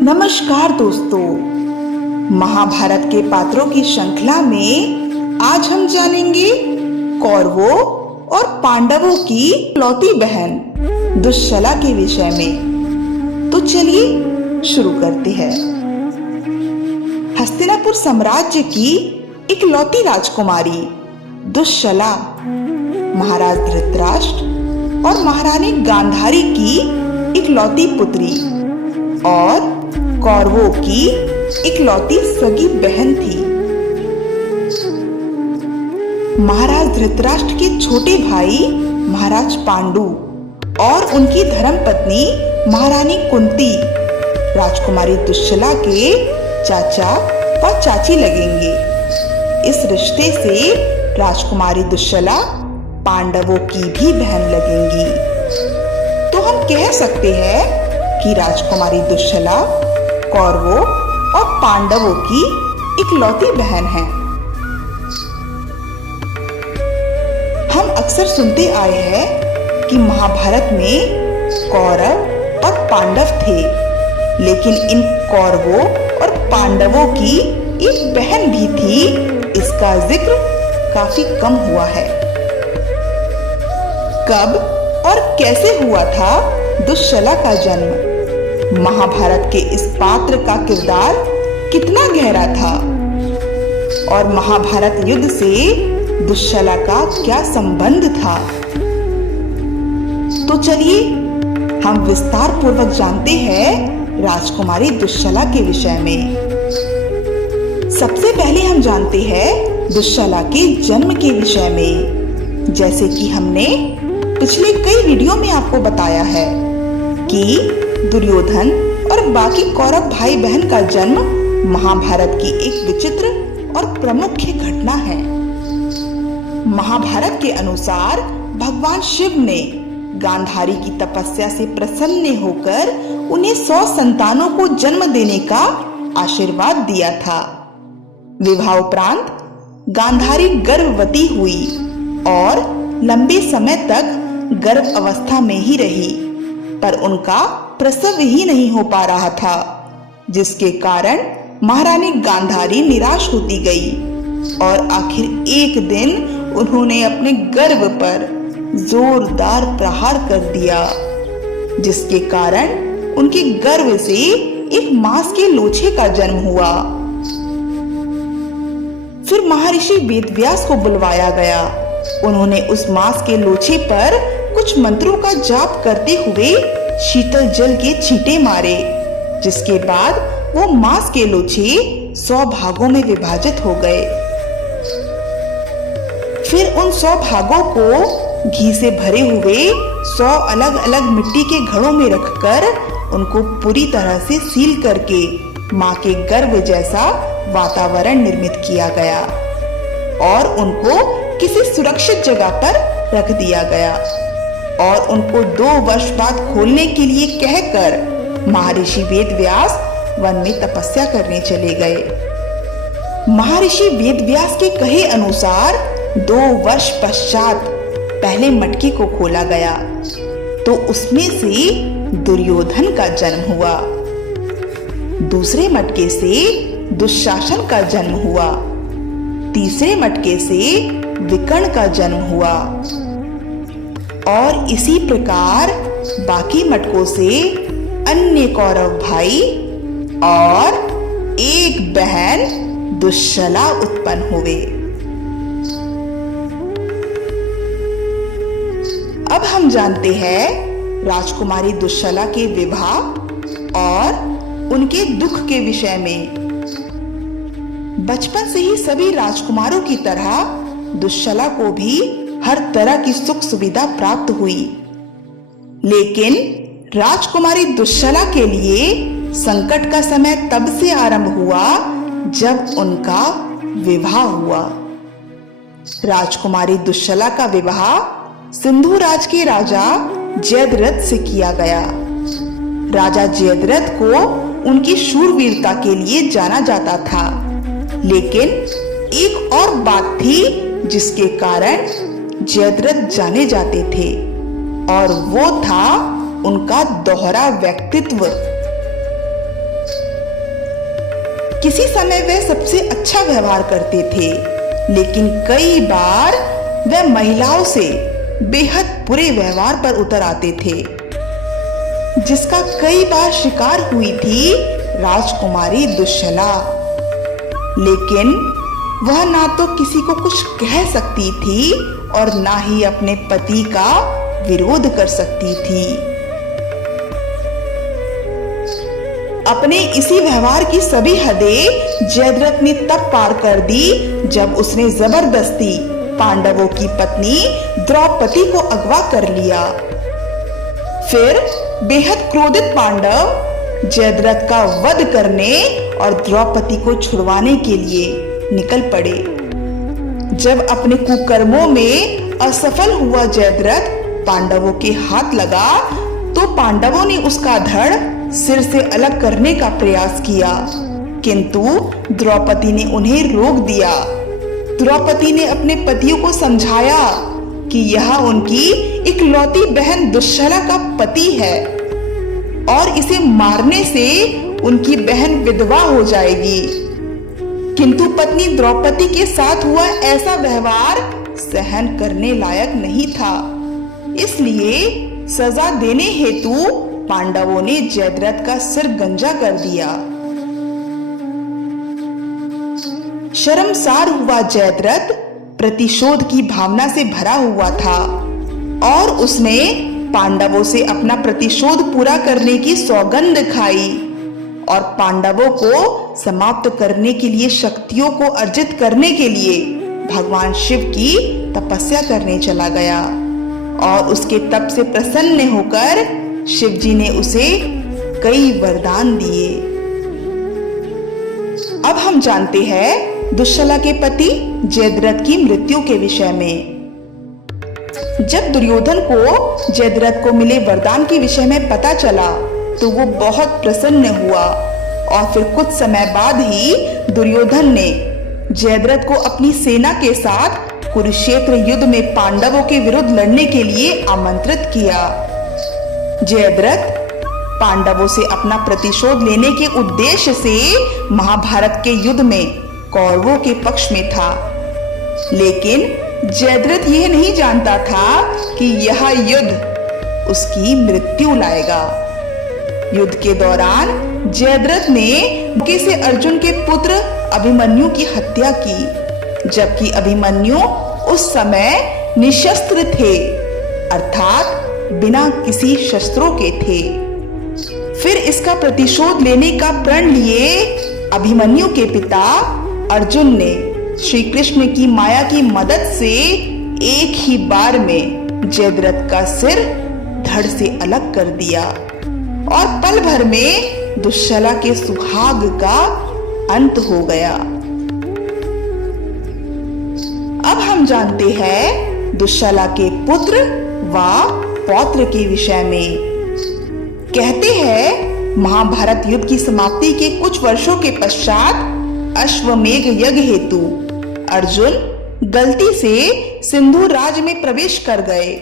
नमस्कार दोस्तों, महाभारत के पात्रों की श्रृंखला में आज हम जानेंगे कौरवों और पांडवों की इकलौती बहन दुश्शला के विषय में। तो चलिए शुरू करते हैं। हस्तिनापुर साम्राज्य की इकलौती राजकुमारी दुश्शला महाराज धृतराष्ट्र और महारानी गांधारी की इकलौती पुत्री और कौरवों की इकलौती सगी बहन थी। महाराज धृतराष्ट्र के छोटे भाई महाराज पांडु और उनकी धर्मपत्नी महारानी कुंती राजकुमारी दुश्शला के चाचा व चाची लगेंगे। इस रिश्ते से राजकुमारी दुश्शला पांडवों की भी बहन लगेंगी। तो हम कह सकते हैं कि राजकुमारी दुश्शला कौरवों और पांडवों की इकलौती बहन है। हम अक्सर सुनते आए हैं कि महाभारत में कौरव और पांडव थे, लेकिन इन कौरवों और पांडवों की एक बहन भी थी। इसका जिक्र काफी कम हुआ है। कब और कैसे हुआ था दुश्शला का जन्म? महाभारत के इस पात्र का किरदार कितना गहरा था और महाभारत युद्ध से दुश्शला का क्या संबंध था? तो चलिए हम विस्तार पूर्वक जानते हैं राजकुमारी दुश्शला के विषय में। सबसे पहले हम जानते हैं दुश्शला के जन्म के विषय में। जैसे कि हमने पिछले कई वीडियो में आपको बताया है कि दुर्योधन और बाकी कौरव भाई बहन का जन्म महाभारत की एक विचित्र और प्रमुख घटना है। महाभारत के अनुसार भगवान शिव ने गांधारी की तपस्या से प्रसन्न होकर उन्हें 100 संतानों को जन्म देने का आशीर्वाद दिया था। विवाह उपरांत गांधारी गर्भवती हुई और लंबे समय तक गर्भ अवस्था में ही रही, पर उनका प्रसव ही नहीं हो पा रहा था, जिसके कारण महारानी गांधारी निराश होती गई और आखिर एक दिन उन्होंने अपने गर्भ पर जोरदार प्रहार कर दिया, जिसके कारण उनके गर्भ से एक मांस के लोचे का जन्म हुआ। फिर महर्षि वेदव्यास को बुलवाया गया। उन्होंने उस मांस के लोचे पर कुछ मंत्रों का जाप करते हुए शीतल जल के छींटे मारे, जिसके बाद वो मांस के लोचे 100 भागों में विभाजित हो गए। फिर उन 100 भागों को घी से भरे हुए 100 अलग अलग मिट्टी के घड़ों में रखकर उनको पूरी तरह से सील करके मां के गर्भ जैसा वातावरण निर्मित किया गया और उनको किसी सुरक्षित जगह पर रख दिया गया और उनको 2 वर्ष बाद खोलने के लिए कहकर महर्षि वेदव्यास वन में तपस्या करने चले गए। महर्षि वेदव्यास के कहे अनुसार 2 वर्ष पश्चात पहले मटके को खोला गया तो उसमें से दुर्योधन का जन्म हुआ। दूसरे मटके से दुशासन का जन्म हुआ। तीसरे मटके से विकर्ण का जन्म हुआ और इसी प्रकार बाकी मटकों से अन्य कौरव भाई और एक बहन दुश्शला उत्पन्न हुए। अब हम जानते हैं राजकुमारी दुश्शला के विवाह और उनके दुख के विषय में। बचपन से ही सभी राजकुमारों की तरह दुश्शला को भी हर तरह की सुख सुविधा प्राप्त हुई, लेकिन राजकुमारी दुश्शला के लिए संकट का समय तब से आरंभ हुआ जब उनका विवाह हुआ। राजकुमारी दुश्शला का विवाह सिंधु राज के राजा जयद्रथ से किया गया। राजा जयद्रथ को उनकी शूरवीरता के लिए जाना जाता था, लेकिन एक और बात थी जिसके कारण जयद्रथ जाने जाते थे, और वो था उनका दोहरा व्यक्तित्व। किसी समय वे सबसे अच्छा व्यवहार करते थे, लेकिन कई बार वे महिलाओं से बेहद बुरे व्यवहार पर उतर आते थे, जिसका कई बार शिकार हुई थी राजकुमारी दुश्शला। लेकिन वह ना तो किसी को कुछ कह सकती थी और ना ही अपने पति का विरोध कर सकती थी। अपने इसी व्यवहार की सभी हदें जयद्रथ ने तब पार कर दी जब उसने जबरदस्ती पांडवों की पत्नी द्रौपदी को अगवा कर लिया। फिर बेहद क्रोधित पांडव जयद्रथ का वध करने और द्रौपदी को छुड़वाने के लिए निकल पड़े। जब अपने कुकर्मों में असफल हुआ जयद्रथ पांडवों के हाथ लगा, तो पांडवों ने उसका धड़ सिर से अलग करने का प्रयास किया, किंतु द्रौपदी ने उन्हें रोक दिया। द्रौपदी ने अपने पतियों को समझाया कि यह उनकी इकलौती बहन दुश्शला का पति है और इसे मारने से उनकी बहन विधवा हो जाएगी। किंतु पत्नी द्रौपदी के साथ हुआ ऐसा व्यवहार सहन करने लायक नहीं था, इसलिए सजा देने हेतु पांडवों ने जयद्रथ का सिर गंजा कर दिया। शर्मसार हुआ जयद्रथ प्रतिशोध की भावना से भरा हुआ था और उसने पांडवों से अपना प्रतिशोध पूरा करने की सौगंध खाई और पांडवों को समाप्त करने के लिए शक्तियों को अर्जित करने के लिए भगवान शिव की तपस्या करने चला गया। और उसके तप से प्रसन्न होकर शिव जी ने उसे कई वरदान दिए। अब हम जानते हैं दुश्शला के पति जयद्रथ की मृत्यु के विषय में। जब दुर्योधन को जयद्रथ को मिले वरदान के विषय में पता चला तो वो बहुत प्रसन्न हुआ और फिर कुछ समय बाद ही दुर्योधन ने जयद्रथ को अपनी सेना के साथ कुरुक्षेत्र युद्ध में पांडवों के विरुद्ध लड़ने के लिए आमंत्रित किया। जयद्रथ पांडवों से अपना प्रतिशोध लेने के उद्देश्य से महाभारत के युद्ध में कौरवों के पक्ष में था, लेकिन जयद्रथ यह नहीं जानता था कि यह युद्ध उसकी मृत्यु लाएगा। युद्ध के दौरान जयद्रथ ने मौके से अर्जुन के पुत्र अभिमन्यु की हत्या की, जबकि अभिमन्यु उस समय निशस्त्र थे, अर्थात बिना किसी शस्त्रों के थे। फिर इसका प्रतिशोध लेने का प्रण लिए अभिमन्यु के पिता अर्जुन ने श्री कृष्ण की माया की मदद से एक ही बार में जयद्रथ का सिर धड़ से अलग कर दिया और पल भर में दुश्शला के सुहाग का अंत हो गया। अब हम जानते हैं दुश्शला के पुत्र व पौत्र के विषय में। कहते हैं महाभारत युद्ध की समाप्ति के कुछ वर्षों के पश्चात अश्वमेघ यज्ञ हेतु अर्जुन गलती से सिंधु राज्य में प्रवेश कर गए।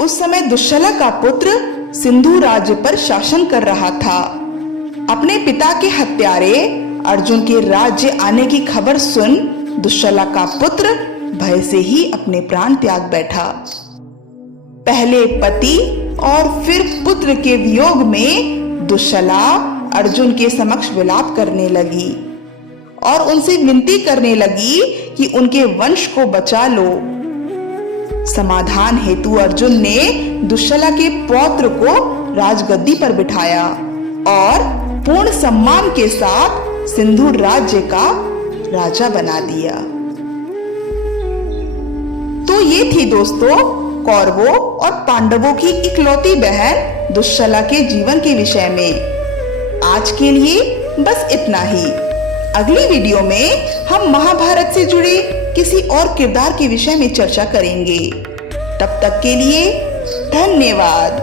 उस समय दुश्शला का पुत्र सिंधु राज्य पर शासन कर रहा था। अपने पिता के हत्यारे अर्जुन के राज्य आने की खबर सुन दुश्शला का पुत्र भय से ही अपने प्राण त्याग बैठा। पहले पति और फिर पुत्र के वियोग में दुश्शला अर्जुन के समक्ष विलाप करने लगी और उनसे विनती करने लगी कि उनके वंश को बचा लो। समाधान हेतु अर्जुन ने दुश्शला के पौत्र को राजगद्दी पर बिठाया और पूर्ण सम्मान के साथ सिंधु राज्य का राजा बना दिया। तो ये थी दोस्तों कौरवों और पांडवों की इकलौती बहन दुश्शला के जीवन के विषय में। आज के लिए बस इतना ही। अगली वीडियो में हम महाभारत से जुड़े किसी और किरदार के विषय में चर्चा करेंगे। तब तक के लिए धन्यवाद।